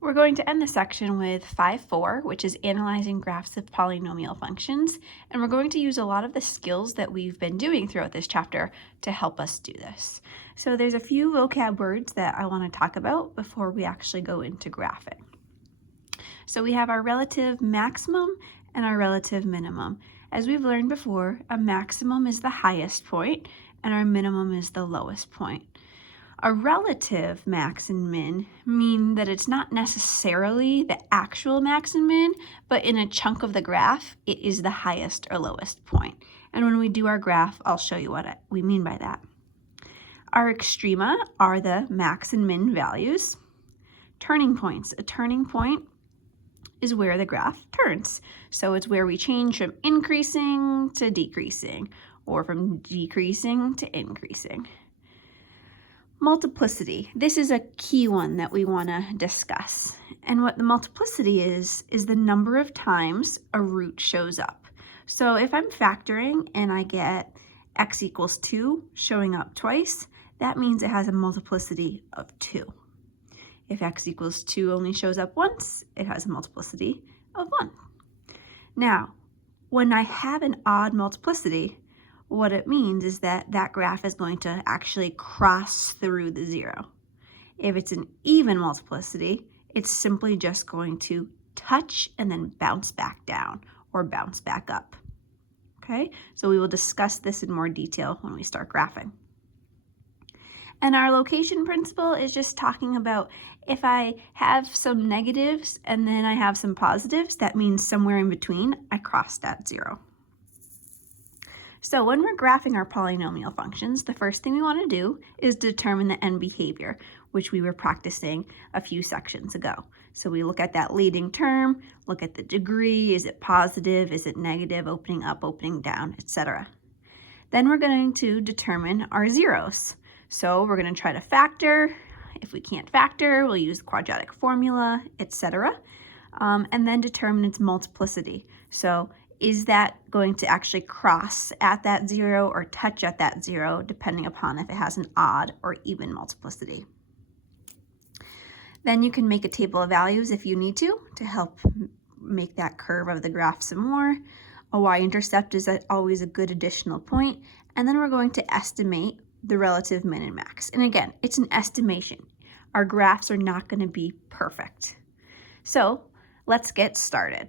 We're going to end the section with 5.4, which is analyzing graphs of polynomial functions, and we're going to use a lot of the skills that we've been doing throughout this chapter to help us do this. So there's a few vocab words that I want to talk about before we actually go into graphing. So we have our relative maximum and our relative minimum. As we've learned before, a maximum is the highest point and our minimum is the lowest point. A relative max and min mean that it's not necessarily the actual max and min, but in a chunk of the graph, it is the highest or lowest point. And when we do our graph, I'll show you what we mean by that. Our extrema are the max and min values. Turning points. A turning point is where the graph turns. So it's where we change from increasing to decreasing, or from decreasing to increasing. Multiplicity. This is a key one that we want to discuss. And what the multiplicity is the number of times a root shows up. So if I'm factoring and I get x equals 2 showing up twice, that means it has a multiplicity of 2. If x equals 2 only shows up once, it has a multiplicity of 1. Now, when I have an odd multiplicity, what it means is that that graph is going to actually cross through the 0. If it's an even multiplicity, it's simply just going to touch and then bounce back down or bounce back up. Okay, so we will discuss this in more detail when we start graphing. And our location principle is just talking about if I have some negatives and then I have some positives, that means somewhere in between, I crossed that 0. So when we're graphing our polynomial functions, the first thing we want to do is determine the end behavior, which we were practicing a few sections ago. So we look at that leading term, look at the degree, is it positive, is it negative, opening up, opening down, etc. Then we're going to determine our zeros. So we're going to try to factor. If we can't factor, we'll use the quadratic formula, etc. And then determine its multiplicity. So is that going to actually cross at that 0 or touch at that 0, depending upon if it has an odd or even multiplicity. Then you can make a table of values if you need to help make that curve of the graph some more. A y-intercept is always a good additional point. And then we're going to estimate the relative min and max. And again, it's an estimation. Our graphs are not going to be perfect. So let's get started.